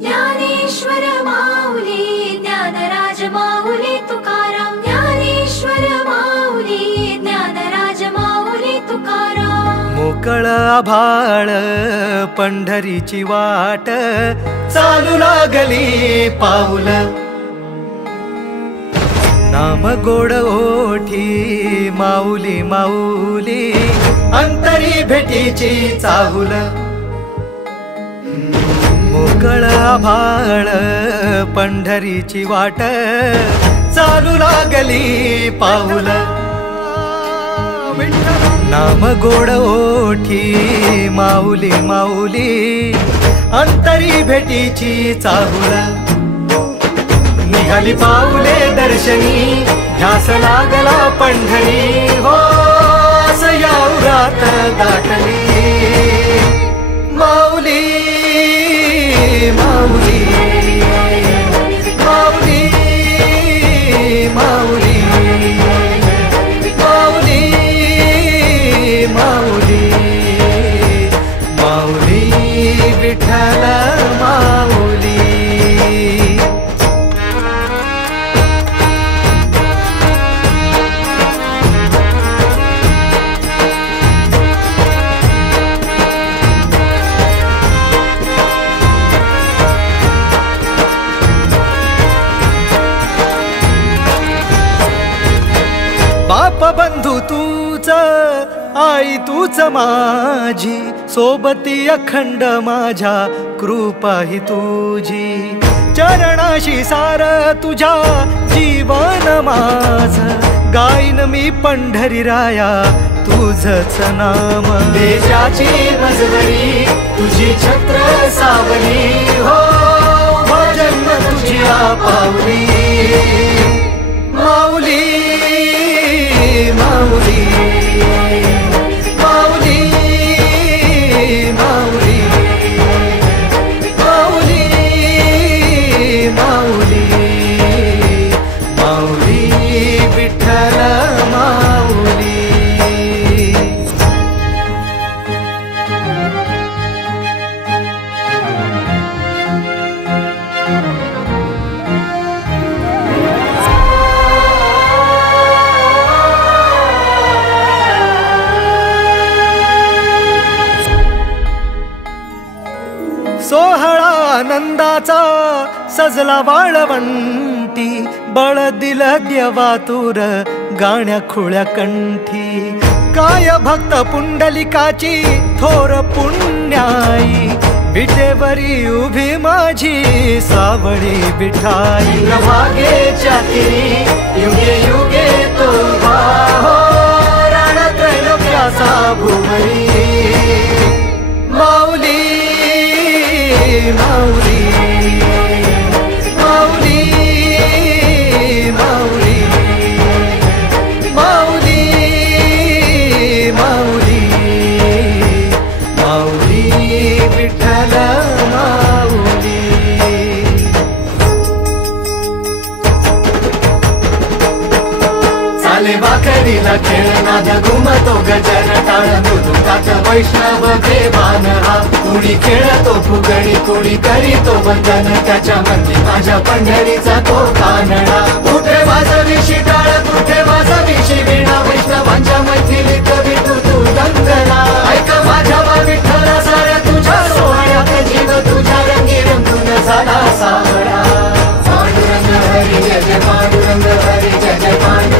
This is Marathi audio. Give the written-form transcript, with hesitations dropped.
ज्ञानेश्वर माऊली ज्ञानराज माऊली तुकाराम। ज्ञानेश्वर माऊली ज्ञानराज माऊली तुकाराम। मोकळ आभाळ पंढरीची वाट चालू लागली पाऊल। नाम गोड ओठी माऊली माऊली अंतरी भेटीची चाहुल। मोकळ आभाळ पंढरीची वाट चालू लागली पाऊल। नाम गोड ओठी माऊली माऊली अंतरी भेटीची चाहुल। निघाली पाऊले दर्शनी ध्यास लागला पंढरी हो सयाउरात दाटली माऊली माऊली माऊली माऊली माऊली माऊली माऊली विठ्ठल माऊली। बाप बंधू तूच आई तूच माझी सोबती अखंड माझ्या कृपा ही तुझी। चरणाशी सार तुझ्या जीवन माझ गाईन मी पंढरी राया तुझच नाम। देशाची मजवरी तुझी छत्र सावली हो भजन तुझी पावली माऊली माऊली माऊली माऊली माऊली माऊली माऊली विठ्ठल माऊली। सोहळा आनंदाचा सजला वाळवंटी बळ दिलं देवातुर गाण्या खुळ्या कंठी। काय भक्त पुंडलिकाची थोर पुण्याई विटेवरी उभी माझी सावळी विठाई। भागेच्या तिरी युगे युगे तो हो राण त्रैलोक्याचा भुवरी माऊली माऊली माऊली माऊली माऊली माऊली माऊली विठ्ठल माऊली। चाले वाखरीला खेळ नाद घुमतो गजर टाळ मृदुंगात वैष्णव देवान हा। कुणी खेळतो फुगडी कुणी करीतो वंदन त्याच्या मंदी माझ्या पंढरीचा तो कानडा। कुठे वाजवी शिटाळ कुठे वाजवी शिवीणा वैष्णवांच्या मैथिलीत विठू तू दंगला। ऐक माझ्या विठ्ठला साऱ्या तुझ्या सोहळ्यात जीव तुझ्या रंगी रंगून झाला सावळा। पांडुरंग हरी जय जय पांडुरंग हरी जय जय पांडुरंग